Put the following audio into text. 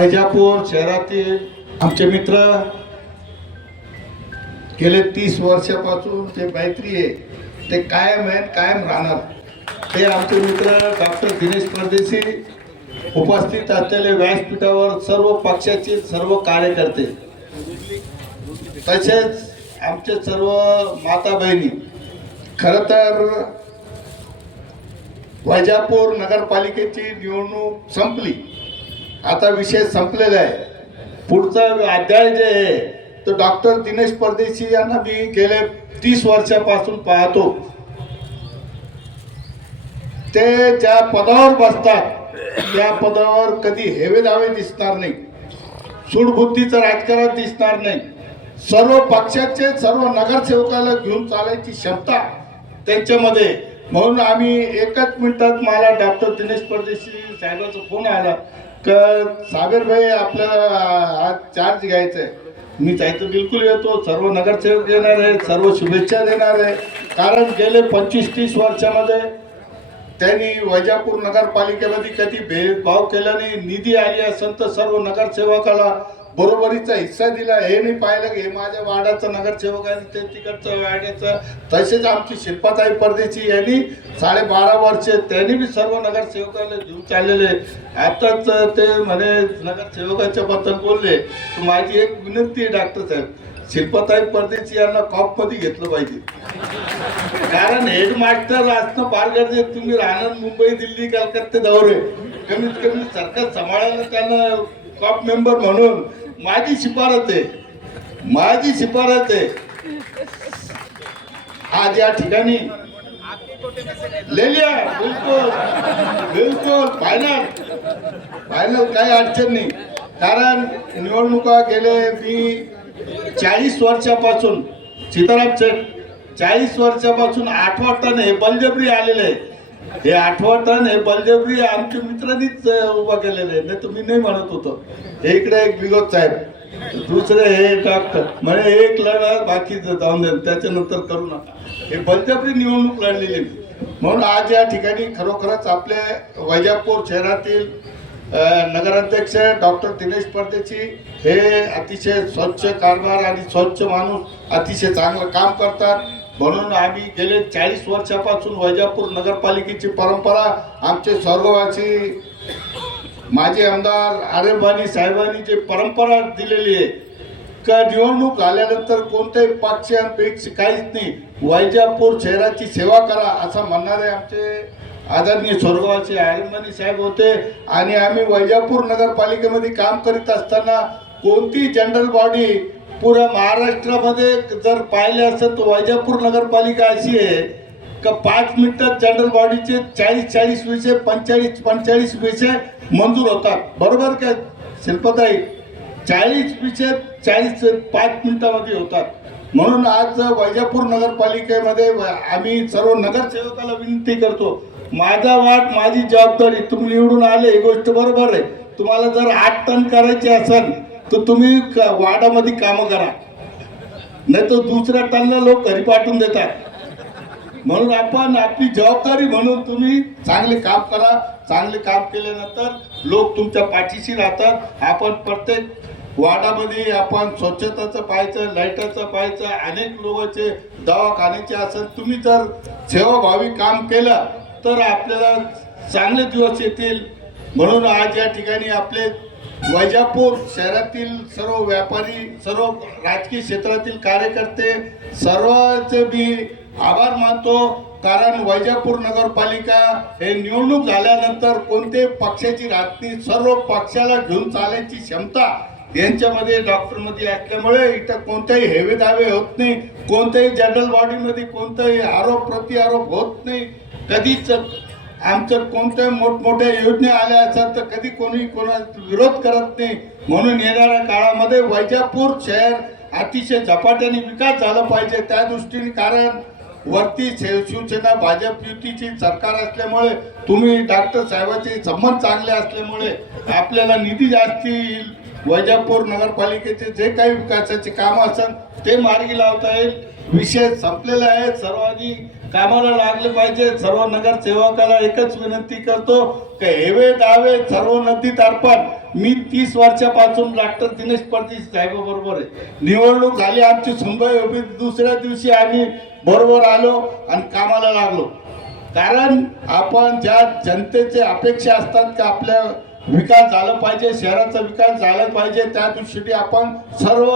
वैजापूर शहरातील आमचे मित्र गेले 30 वर्षापासून ते मैत्री आहे ते कायम आहे, कायम राहणार. ते आमचे मित्र डॉक्टर दिनेश परदेशी उपस्थित असलेले व्यासपीठावर सर्व पक्षाचे सर्व कार्यकर्ते, तसेच आमचे सर्व माता बहिणी. खरं तर वैजापूर नगरपालिकेची निवडणूक संपली, आता विषय संपलेला आहे. पुढचा अध्याय जे आहे तो डॉक्टर दिनेश परदेशी यांना मी गेले 30 वर्षापासून पाहतो. ते ज्या पदावर बसतात त्या पदावर कधी हेवे दावे दिसणार नाही, सूडबुद्धीचं राजकारण दिसणार नाही. सर्व पक्षाचे सर्व नगरसेवकाला घेऊन चालायची क्षमता त्यांच्यामध्ये. म्हणून आम्ही एकच मिनिटात मला डॉक्टर दिनेश परदेशी साहेबांचा फोन आला का साबीर भाई आपल्याला आज चार्ज घ्यायचा आहे. मी जायचं बिलकुल येतो, सर्व नगरसेवक येणार आहे, सर्व शुभेच्छा देणार आहे. कारण गेले 25-30 वर्षामध्ये त्यांनी वैजापूर नगरपालिकेमध्ये कधी भेदभाव केला नाही. निधी आली असेल तर सर्व नगरसेवकाला बरोबरीचा हिस्सा दिला. हे नाही पाहिलं की हे माझ्या वार्डाचा नगरसेवक आहे ते तिकडचं वार्डाचं. तसेच आमची शिल्पाताई परदेशी यांनी 12.5 वर्ष त्यांनी बी सर्व नगरसेवकाला घेऊन चाललेले. आताच ते म्हणे नगरसेवकाच्या बद्दल बोलले. माझी एक विनंती आहे डॉक्टर साहेब, शिल्पाताई परदेशी यांना कॉपमध्ये घेतलं पाहिजे. कारण हेडमास्टर असणं फार गरजेचं. तुम्ही राहणार मुंबई, दिल्ली, कलकत्ते दौरे, कमीत कमी सरकार सांभाळायला त्यांना कॉप मेंबर म्हणून माझी शिफारस आहे, माझी शिफारस आहे. आज या ठिकाणी लिहिल्या बिलकुल बिलकुल फायनल फायनल, काही अडचण नाही. कारण निवडणुका गेले मी 40 वर्षापासून सीताराम सेठ 40 वर्षापासून 8वा टन हे बलजबरी आलेले आहे. हे 8वा टन हे बलजबरी आमच्या मित्रांनीच उभा केलेलं आहे, नाही तुम्ही नाही म्हणत होतो. हे इकडे एक विगोत साहेब, दुसरे हे डॉक्टर म्हणे एक लढा बाकीचं जाऊन दे, त्याच्यानंतर करू नका. हे बलजबरी निवडणूक लढलेली. म्हणून आज या ठिकाणी खरोखरच आपले वैजापूर शहरातील नगराध्यक्ष डॉक्टर दिनेश परदेशी हे अतिशय स्वच्छ कारभार आणि स्वच्छ माणूस, अतिशय चांगलं काम करतात. म्हणून आम्ही गेले 40 वर्षापासून वैजापूर नगरपालिकेची परंपरा आमचे स्वर्गवासी माजी आमदार आरेबानी साहेबांनी जे परंपरा दिलेली आहे का निवडणूक झाल्यानंतर कोणत्याही पक्षांपेक्षा काहीच नाही, वैजापूर शहराची सेवा करा असं म्हणणारे आमचे आदरणीय स्वर्गवासी आरेबानी साहेब होते. आणि आम्ही वैजापूर नगरपालिकेमध्ये काम करीत असताना कोणती जनरल बॉडी पुऱ्या महाराष्ट्रामध्ये जर पाहिले असेल तर वैजापूर नगरपालिका अशी आहे का 5 मिनिटात जनरल बॉडीचे 40-40 विषय 45-45 विषय मंजूर होतात. बरोबर का शिल्पताई? 40 विषय 5 मिनिटामध्ये होतात. म्हणून आज वैजापूर नगरपालिकेमध्ये आम्ही सर्व नगरसेवकाला विनंती करतो, माझा वाट माझी जबाबदारी. तुम्ही निवडून आले ही गोष्ट बरोबर आहे. तुम्हाला जर 8 टन करायचे असेल तर तुम्ही वार्डामध्ये कामं करा, नाही तर दुसऱ्या टनला लोक घरी पाठवून देतात. म्हणून आपण आपली जबाबदारी म्हणून तुम्ही चांगले काम करा. चांगले काम केल्यानंतर लोक तुमच्या पाठीशी राहतात. आपण प्रत्येक वार्डामध्ये आपण स्वच्छताचं पाहायचं, लाईटाचं पाहायचं, अनेक लोकांचे दवाखान्याचे असेल. तुम्ही जर सेवाभावी काम केलं तर आपल्याला चांगले दिवस येतील. म्हणून आज या ठिकाणी आपले वैजापूर शहरातील सर्व व्यापारी, सर्व राजकीय क्षेत्रातील कार्यकर्ते सर्वांचे मी आभार मानतो. कारण वैजापूर नगरपालिका हे निवडणूक झाल्यानंतर कोणत्याही पक्षाची राहत नाही, सर्व पक्षाला घेऊन चालायची क्षमता यांच्यामध्ये डॉक्टरमध्ये असल्यामुळे इथं कोणतेही हेवे दावे होत नाही, कोणत्याही जनरल बॉडीमध्ये कोणताही आरोप प्रत्यारोप होत नाही. कधीच आमचं कोणत्या मोठमोठ्या योजना आल्या असतात तर कधी कोणी कोणाचा विरोध करत नाही. म्हणून येणाऱ्या काळामध्ये वैजापूर शहर अतिशय झपाट्याने विकास झाला पाहिजे त्या दृष्टीने. कारण वरती शिवसेना भाजप युतीची सरकार असल्यामुळे, तुम्ही डॉक्टर साहेबांचे संबंध चांगले असल्यामुळे आपल्याला निधी जास्त येईल. वैजापूर नगरपालिकेचे जे काही विकासाचे काम असेल ते मार्गी लावता येईल. विषय संपलेला आहे. सर्वांनी कामाला लागले पाहिजे. सर्व नगरसेवकाला एकच विनंती करतो की हेवे दावे सर्व नदीत अर्पण. मी 30 वर्षापासून डॉक्टर दिनेश पाटील साहेबाबरोबर आहे. निवडणूक झाली आमची सुंबई उभी, दुसऱ्या दिवशी आम्ही बरोबर आलो आणि कामाला लागलो. कारण आपण ज्या जनतेचे अपेक्षा असतात की आपल्या विकास झाला पाहिजे, शहराचा विकास झाला पाहिजे, त्या दृष्टीने आपण सर्व